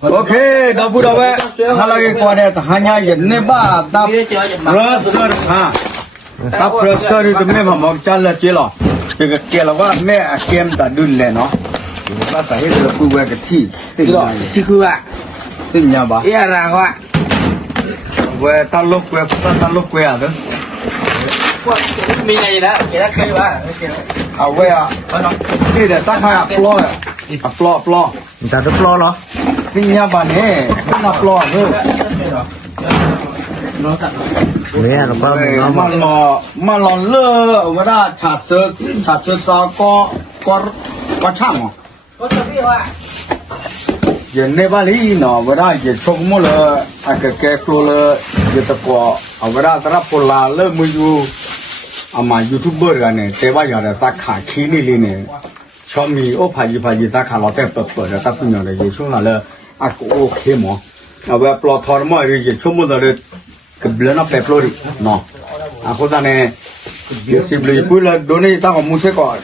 โอเคดอกบุดอกเว้ฮาลาเกกว่าเนี่ยหายาเย็นเนี่ยบ้าตาเพรสเซอร์ฮะตาเพรสเซอร์นี่แม่มาบอกจันละเจล่ะเป็นก็เกลว่าแม่เกมตาดุนเลยเนาะภาษาเฮดกูเวกที่สิ่งที่คือว่าสิ่งยาบ้าเอรางว่าเวตาลุกเวตาลุกเวอ่ะเด้อมีไงนะเกล้าเคยว่าเอาเวอ่ะนี่เดี๋ยวตั้งให้ปล้อปล้อจะได้ปล้อเหรอสิ่งยาบ้าเนี่ยน่าปล้อเด้อเนี่ยเราก็มันหล่อเล่อว่าได้ชาเสือซาก็ช่างอ่ะก็จะพี่ว่ายันในบ้านนี้เนาะว่าได้ยันชงมั่วเลยไอ้แกกลัวเลยยันตะกัวเอาว่าได้ตระปลาเริ่มมืออยู่อามายูทูบเบอร์กันเนี่ยแต่ว่าอย่างไรตาขาขี้นี่เลยเนี่ยชอบมีโอ้พายีตาขาเราแต่เปิดแล้วตาปุ่นอย่างไรยันช่วงนั้นเลยอ่ะก็โอเคมั้งเอาว่าปลอดทอนมั่วเลยยันช่วงมั่วเลยก็เบลน่าเปิดเลยเนาะอ่ะคนนั้นเนี่ยยันสิบเลยพูดเลยโดนนี่ตั้งของมุ้งเสกก่อน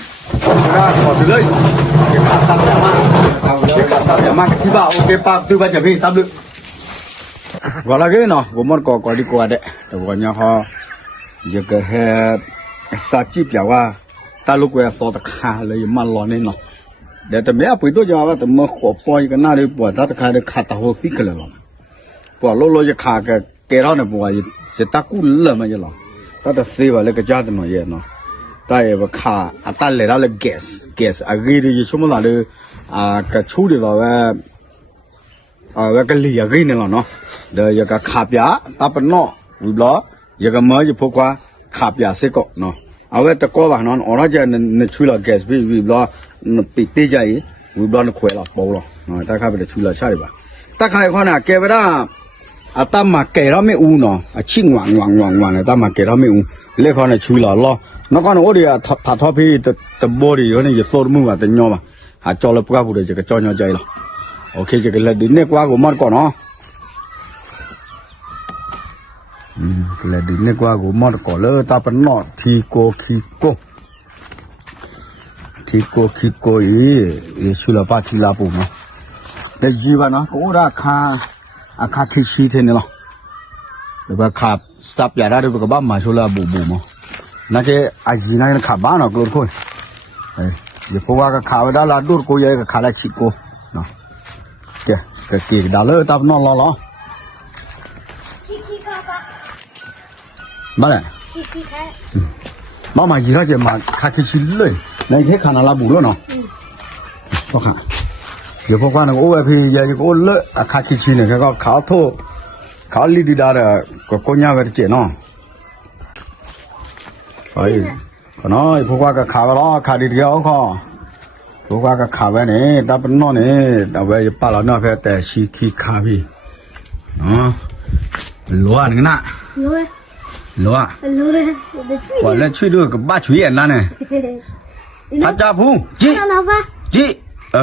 ได้ขอไปเลยจะขาดซับยามาที่บ้าโอเคป้าดูบ้านจะพี่ซับดูก็แล้วกันเนาะผมมันก็ดีกว่าเด็กแต่ว่าเนี่ยเขาจะก็ให้สัจจิเปียว่าตาลูกเวสอตะขาเลยมันร้อนนี่เนาะเดี๋ยวแต่ไม่เอาไปดูจะว่าแต่เมื่อขอปล่อยกันหน้าเลยปวดตาตะขาเลยขาดตาหัวซิกเลยหรอปวดโลจะขาแกเราเนี่ยปวดจะตากู้เลยมันจะหรอตาแต่เสียเลยก็จ้าตัวหน่อยเนาะแต่ว่าขาตาเลยเราเลยแก๊สอะไรที่ชั่วโมงละเลยกระชูดีกว่าว่าก็เลี้ยงนี่แหละเนาะเดี๋ยวก็ขับยาตาเป็นเนาะวิบล้อยังก็เมื่อจะพกว่าขับยาเสกเนาะเอาไว้ตะก้อบ้านนอนอ๋อเราจะในช่วยเราแก๊สวิบล้อปิดตีใจวิบล้อในขวดเราเบาหรอเนาะตาข้าไปจะช่วยเราใช่ป่ะตาข้าข้อน่ะแกไปได้ตามาแกเราไม่อู้เนาะชิงหวังตามาแกเราไม่อู้เลี้ยงข้อน่ะช่วยเราล้อนักข้อน่ะโอ้เดี๋ยวถ้าทอพี่แต่บอดี้เขาเนี่ยจะโซ่มือว่าแต่ยอมหาจอลปกาบุเรจะก็จอญใจหรอโอเคจะก็เลยดินเนี่ยกว่ากูมันก่อนเนาะเลยดินเนี่ยกว่ากูมันก่อนเลยตาเป็นนอทีโกอีชุลปาทีลาปูเนาะแต่จีบเนาะกูราคาคิดชีเท่เนี่ยหรอเดี๋ยวขาบซับยาได้เดี๋ยวก็บ้ามาชุลบูมั้งนั่นแค่ไอ้จีน่าขาบ้านเนาะกลัวคนये पोवा का खावे डाला दूर को ये का खाला चिको ना के केक डालो तब न ला चिकी का बा माले चिकी है मामा ये जे मा खा के छिले नहीं के खाना ला बुलो ना तो खा ये पोवा ना ओ पे ये को ले खा के छि ने का खा थो खा ली दी दा को कोन्या वे जे ना आई nó phụ qua cái khảo đó khảo đi theo kho phụ qua cái khảo vậy này ta vẫn nói này đâu vậy ba lão nó phải để xí khí khảo đi đó lúa này nè lúa quả lên chui được cái ba chui yên là này ta cha phu chị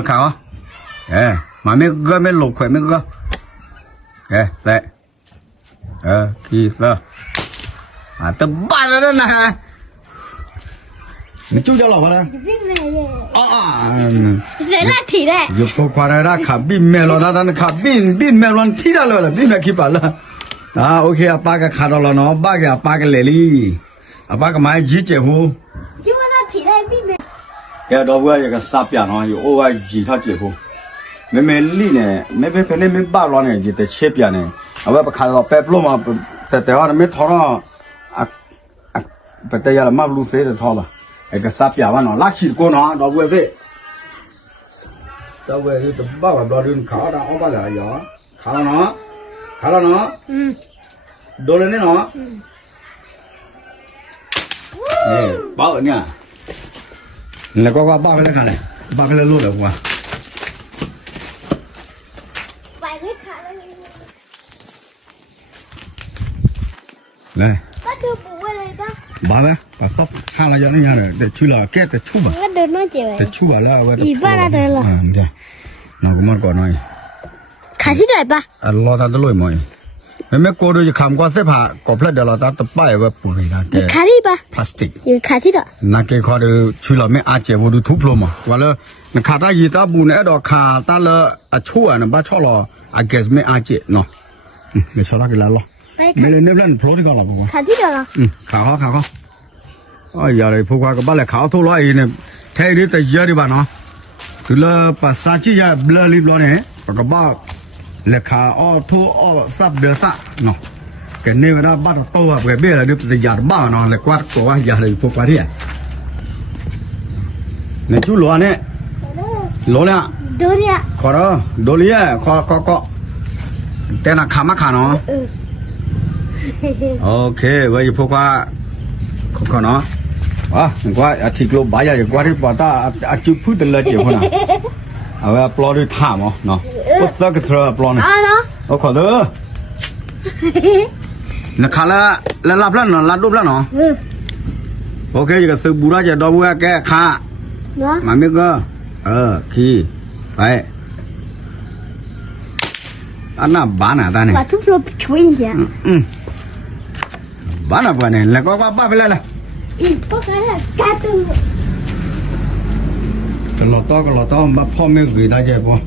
khảo mà mấy lục khỏe mấy cơ đấy khi sao tầm ba rồi này chú cho lọ vào lấy là thịt đấy giờ cô qua đây đã khám pin mẹ lo đã khám pin mẹ lo thịt đã rồi là pin mẹ khi bảo là ok ba cái khá đó nó ba cái lẻ li ba cái máy gì chứ hú chú nó thịt đấy pin mẹ cái đó vừa cái sáp biển nó yêu ai gì thắt chứ hú mẹ li này mẹ ba lo này gì để chế biển này ba khá đó bẹp luôn màแต่ว่าไม่ท้อเนาะแต่ยังละมาลูเซ่จะท้อละไอ้ก็ซับยาว่าเนาะลักชิดกูเนาะดอกเว้ยสิดอกเว้ยจะบ้าว่าดอกดินขาวดอกเอาบ้าเลยเหรอขาวเนาะโดนเลยเนี่ยเนาะนี่บ้าเนี่ยแล้วก็บ้าไปแล้วกันเลยบ้าไปแล้วรู้แล้วว่าไปไม่ขาดเลยก็ดูปูอะไรปะบ้าไหมบ้าซับห้าละอย่างนี้อย่างเลยแต่ช่วยละแกแต่ช่วยบ้าก็เดินน้อยเจ๋อแต่ช่วยละว่าอีบ้าละเดินหรอไม่ใช่น้องก็มันก่อนหน่อยขาที่ไหนปะรอตาตะลุยมั้ย แม่กูดูจะคำก็เสื้อผ้าก็เพลิดเดี๋ยวเราจะป้ายว่าปุ๋ยนะแก 卡里吧， พลาสติก 有卡里的， นักเก็ตเขาดูช่วยเราไม่อาเจ็บดูทุบลมอ่ะว่าเลยนักขาตายีตาบุญเนี่ยดอกขาตาละชั่วนะบ้าชอบเราอาเกสไม่อาเจ็บเนาะเดี๋ยวชอบรักกันแล้วหรอไม่เลยเนี่ยเล่นโปรที่เขาหรอกว่า 卡里的了，ขาเขาอ๋ออย่าเลยพวกว่าก็บ้าเลยขาทุบร้อยเนี่ยแค่นี้แต่เยอะดีบ้าเนาะคือละภาษาจีนเบลลิบล้อเนี่ยก็บ้าเลขาอ้อทุบอ้อซับเดือดซะเนาะแกเนี่ยมันบ้าโตแบบแกเบี้ยเลยเดี๋ยวจะหยาดบ้าเนาะเลยกวาดตัวอย่าเลยพวกว่าที่ในชุดหลวงเนี่ยหลวงเนี่ย 多的， ขอรอโดลีอ่ะขอแต่น่ะขามาขาเนาะโอเคไว้พวกว่าขอเนาะอ่ะกว่าอาทิตย์โลบายอย่ากว่าที่ปอตาอาจุพูดแต่ละเจียวคนน่ะเอาไว้ปลอดด้วยถามเนาะก็สักเถอะปลอดเนี่ย 啊喏， เอาขอเด้อนะขาละลับแล้วเนาะลัดรูปแล้วเนาะโอเคจะซื้อบูราจะดอกบัวแกขามาไม่ก็ขี้ไปอันน่ะบ้านอ่ะตาเนี่ย 把图说吹一下，บ้านอ่ะบ้านเนี่ยแล้วก็บ้าไปเลยล่ะ 不可能，嘎咚， ก็หลอต้อมาพ่อแม่กุยได้ใจป่ะ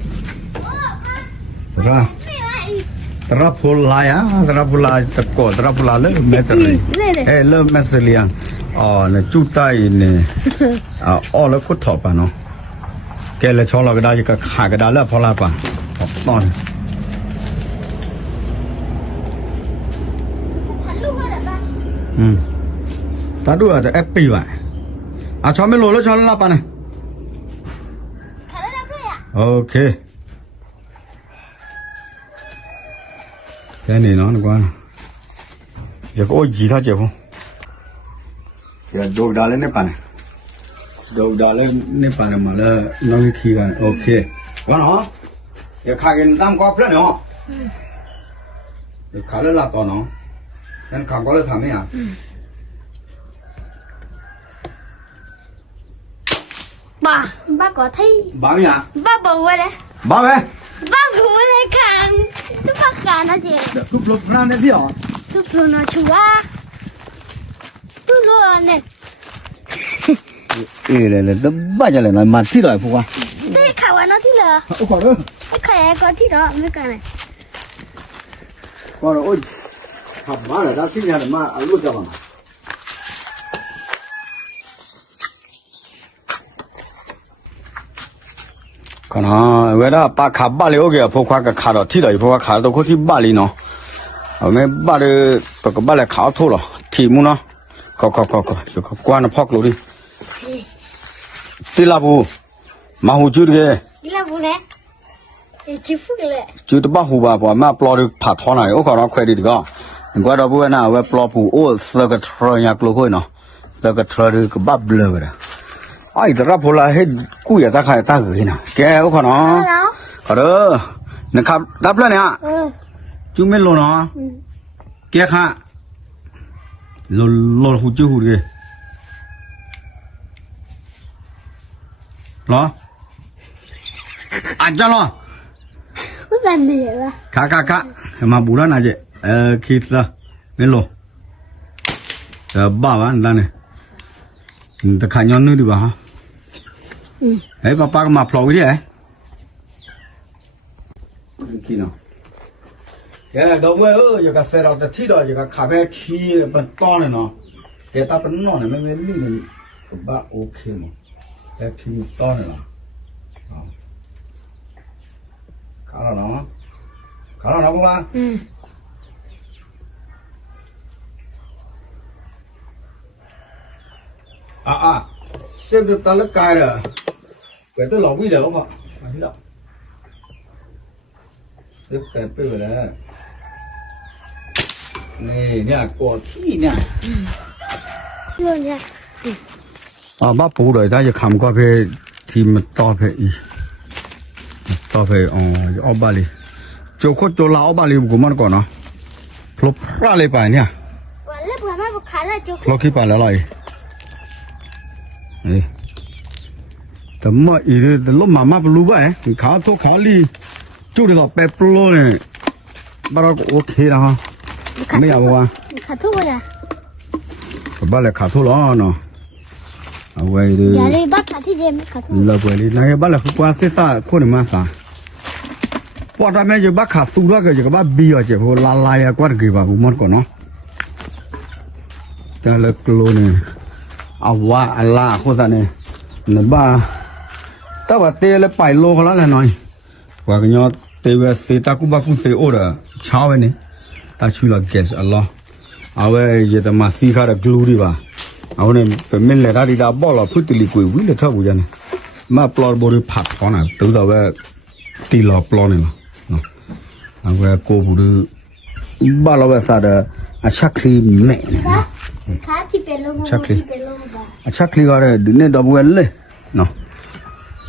ตระพูลายอ่ะตระพูลายตะโกตระพูลายเริ่มแม่ตระเริ่มแม่เสียงอ๋อเนี่ยจุดใต้เนี่ยอ๋อแล้วก็ถอดป่ะเนาะแกเลยชอบเราก็ได้ก็ขาก็ได้แล้วพอละป่ะตอนตาดูอ่ะจะแอปปี้ว่ะชอบไม่รู้แล้วชอบแล้วป่ะเนี่ยโอเคแค่นี้เนาะนึกว่าจะก็โอ้ยจีท่าเจ็บมั้งจะดูดาเลยเนี่ยป่ะเนี่ยดูดาเลยเนี่ยป่ะเนี่ยมาแล้วน้องขี้กันโอเคว่าเนาะจะขากินตามกรอบเพื่อนเนาะจะขาเลยลาต่อเนาะงั้นขาก็เลยทำไม่อ่ะ爸搞他， บ้าไหมอ่ะ 爸帮我来， บ้าไหม 爸帮我来看，这把看他姐， เดี๋ยวทุบลบหน้าเนี่ยพี่อ๋อ 都说那去啊，都说那， เลยต้องบ้าจะเลยหน่อยมาที่ไหนพวกว่า 对，看完那去了， โอ้ขอเด้อ 我看一个去了，没干嘞， ขอเด้อโอ้ยทำมาเลยถ้าที่เนี่ยมาเอาลูกจะมาขนาดเวลาปากขาบ้าเลยโอเคพวกว่าก็ขาดที่ไหนพวกว่าขาตัวคนที่บ้าเลยเนาะเอาไม่บ้าเลยปากบ้าเลยขาทั่วหรอทีมุเนาะก็อยู่กับกวนพอกลูดิตีลาบูมาหูจุดเก 你那不嘞？几副嘞？ จุดบ้าหูบ้าบ่มาปลอดผ่าท้องไหนโอ้ขอเราเคยดีก็กว่าเราพูดนะว่าปลอปูโอ้สกทรอยากลูกเนาะสกทรอยก็บ้าเบลอเลยไอ้แต่รับพลาให้กูอยากตาใครตาเกยนะแกโอ้ขอเนาะขอเด้อนะครับรับแล้วเนี่ยจุ่มไม่ลงเนาะแกค่ะลหูจิ้วหูดิเหรออาจารย์เหรอ我反对了，卡มาบูรณาเจคิดละไม่รู้บ้าวันนั่นเนี่ยแต่ขายย้อนนึกดีกว่าฮะเฮ้ยป้าก็มาพลอยดิเอ้คิดเนาะดอกเว้ยอยู่กับเสือเราจะที่ดอกอยู่กับขาแพ้ขี้เป็นต้อนเลยเนาะแต่ตาเป็นนอนเนี่ยไม่นี่มันก็บ้าโอเคมั้งแต่ขี้ต้อนเลยเนาะขาเราเนาะพวกว่าเสียบตาละกายเลยเกิดตัวหลอกวิ่งเดี๋ยวก็มาที่ดอกเสียบแต่ไปเลยนี่เนี่ยกอดที่เนี่ย这呢，บ้าปูเลยถ้าจะขำก็เพทีมต่อเพอีต่อเพออบาลีโจโคโจลาอบาลีกูมันก่อนเนาะพลบพระเลยไปเนี่ย 我那不嘛不看了就， พลบขี้ไปแล้วไรนี่แต่เมื่ออีเดลมามาปลูกไปขาทุกขาลีจุดเดียวไปปลูกเนี่ยบ้านเราโอเคนะฮะ ไม่เอาวะ ขาดทุกคนอ่ะ บ้านเลยขาดทุนล้อเนาะเอาไว้ดู อย่าเลยบ้าขาดที่เจมขาดทุก เราไปเลยนายบ้านเลยกว่าเสียตาคนมาสาพอทำแม่จะบ้าขาดสู้ด้วยก็จะบ้าบีอ่ะเจ้าพวกลายกว่ากี่บาทกูมันก่อนเนาะแต่ละกิโลเนี่ยเอาว่าอัลลาโคตรเนี่ยเนี่ยบ้าแต่ว่าเตะเลยไปโลเขาแล้วหน่อยว่ากันยอดเตะเวสีตากูบ้ากูเสียโอ้เด้อเช้าไปเนี่ยตาช่วยเราเกสอัลลอฮ์เอาไว้จะทำมาสีขาดกลูดีป่ะเอาเนี่ยเป็นเมล็ดอะไรดาบอลเราพูดติลิกุยวิเลท่าบุญเนี่ยมาปลอดบริผัดเขาหน่ะตัวเราว่าตีหลอกปลอดเนี่ยเนาะเอาไว้โกบุรีบ้านเราว่าซาเดอชักคลีแม่เนี่ย ขาที่เป็นลม ชักคลีชักคลีก็ได้ดึงเนี่ยดับเบิลเลยเนาะ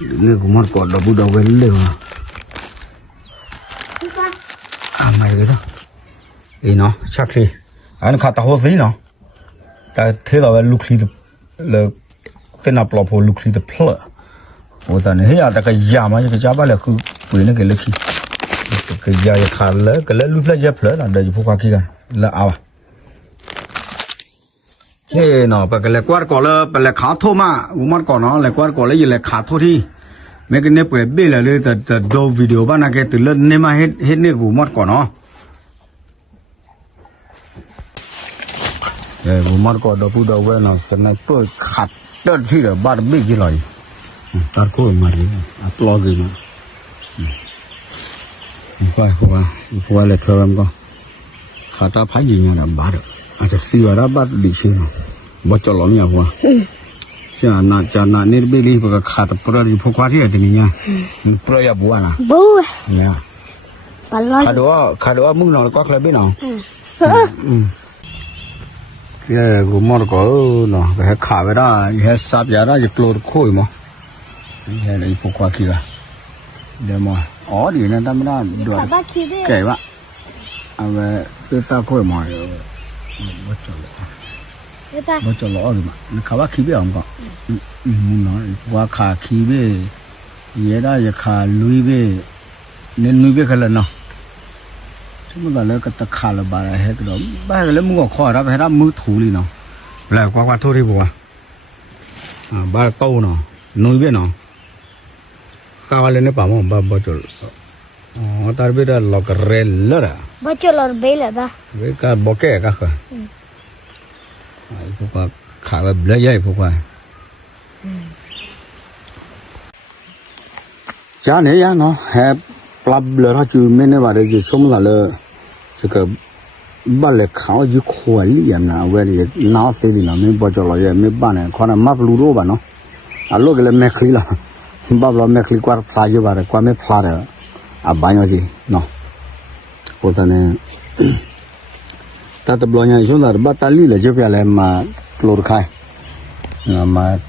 ดึงเนี่ยกูมันก็ดับเบิลเลยว่ะไม่เลยท่าอีเนาะชักคลีอันนี้ขาตาหัวสีเนาะแต่เท่าไหร่ลูกคลีเลยเป็นนับปลอบพอลูกคลีจะเพลอโอ้แต่เนี่ยเฮียแต่ก็ยามาจะจับอะไรคือปุ๋ยนี่ก็เล็กขี้ก็ยาจะขาดเลยก็เลยลูกเพลจะเพลอนะเดี๋ยวพวกเขาขี้กันแล้วเอาเช่เนาะไปก็เลยกวาดก่อนเลยไปเลยขาโทมาอุมันก่อนเนาะเลยกวาดก่อนเลยยังเลยขาโทที่ไม่ก็เนี่ยเปิดเบี้ยเลยแต่ดูวิดีโอบ้านนักเก็ตตื่นเล่นเนี่ยมาเฮ็ดเนี่ยกูมันก่อนเนาะผมมาก็ดูดูเว้ยนะสนับเปิดขัดเดินที่เดบ้านไม่กี่เลยตัดโค้งมาเลยอัปโหลดเลยนะพอเลยเท่านั้นก็ขัดตาพายยิงนะบาร์อาจจะสิวาระบาร์ดิฉันนะบัจจุบันเนี่ยพอเช่นน่าจะน่าเนี่ยเบลีพวกขัดปลาที่พวกว่าที่อะไรเนี่ยปลายบัวนะบัวเนี่ยปลาขาดว่ามึงนอนก็เคยไปนอนกูมอร์ก็เนาะไปหาไปได้เฮสับยาได้จะกลัวคุยมั้งนี่อะไรพวกว่าขี้ละเดี๋ยวมั้งอ๋อดีนะทำไม่ได้ด้วยแก่วะเอาไปซื้อซาคุยมั้งบัจจุบันอะไรมั้งข้าวขี้เบี้ยมั้งเนาะว่าขาขี้เบี้ยเยอะได้จะขาลุยเบี้ยเน้นลุยเบี้ยกันเลยเนาะมันก็เลยก็ตะขาละบาร์ให้ก็ได้บ้านก็เลยมึงก็ขอรับให้รับมือถูลีเนาะแล้วกว่าโทษที่บัวบ้านโตเนาะนุ่ยเบี้ยเนาะข้าวเลยเนี่ยป่าวมั้งบ้าบัจจุอ๋อตาเบี้ยเราก็เรลเลยอะบัจจุบันเบลล์บ้าเบี้ยก็บอกแก่ก็คือพวกว่าขาแบบเละใหญ่พวกว่าจ้าเนี่ยเนาะแฮปปลับเลยถ้าจูไม่เนี่ยว่าเดี๋ยวจะสมละเลย这个把来看我就可以呀，那外里哪谁的呢？没包着了也没办呢，可能买不路吧喏，啊，路给来买黑了，把不了买黑挂pla就把的，挂没pla的，啊，办下去喏，或者呢，他的不了呢，现在把打理了就别来嘛路开，那么，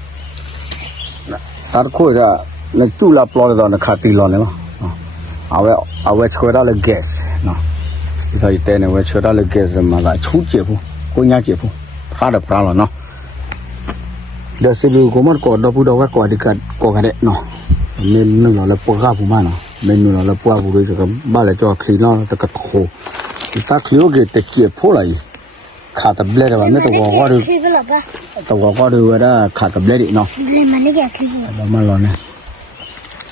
他的可以的，那住了不了的那看地了呢嘛，啊，我车到了 gas 喏。ที่เขาเต้นเนี่ยว่าเชื่อได้เลยเกษมาละชุดเจ็บผู้กูย่าเจ็บผู้พลาดพลาดแล้วเนาะเดี๋ยวสิบกูมันกอดเราพูดเอาไว้กอดดีกันกอดกันเด็ดเนาะเมนูเราแล้วปวดข้าผู้มาเนาะเมนูเราแล้วปวดผู้ด้วยจากบ้านเลยจ่อคลีนเนาะตะกัดโคตาคลีโอเกตเจ็บผู้อะไรขาดตับเล็ดอะไรไม่ตัวก็ดูตัวก็ดูว่าได้ขาดตับเล็ดเนาะเรามาลองเนี่ย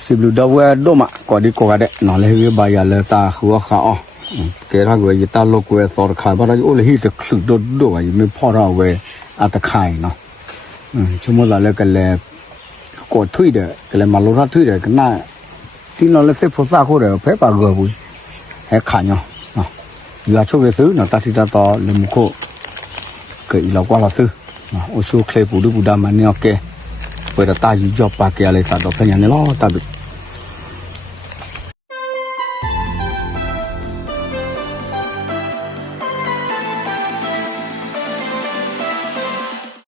สิบลูดาวเวดมะกอดดีกอดกันเด็ดเนาะเลยวิบายาเลยตาหัวขาอ๋อแกถ้าเกิดยตาโลกเวสอร์ขายบ้านเราโอ้เลยที่จะคลุกโดดๆไม่พอเราเวอัตขายเนาะชั่วโมงละแล้วกันเลยกดถุยเด้อกันเลยมาลงท่าถุยเด้อกันหน้าที่เราเล่นเซฟโพซ่าโคเด้อเพ่ปากเกลือบุยให้ขายเนาะอย่าช่วยซื้อเนาะตัดที่ตาต่อเลยมุโคเกิดเราก็เราซื้อโอ้ช่วยเคลปูดูปูดามันเนี่ยแกเปิดตาอยู่จอบปากแกอะไรสัตว์ดอกเป็นอย่างนี้ล้อตาบิ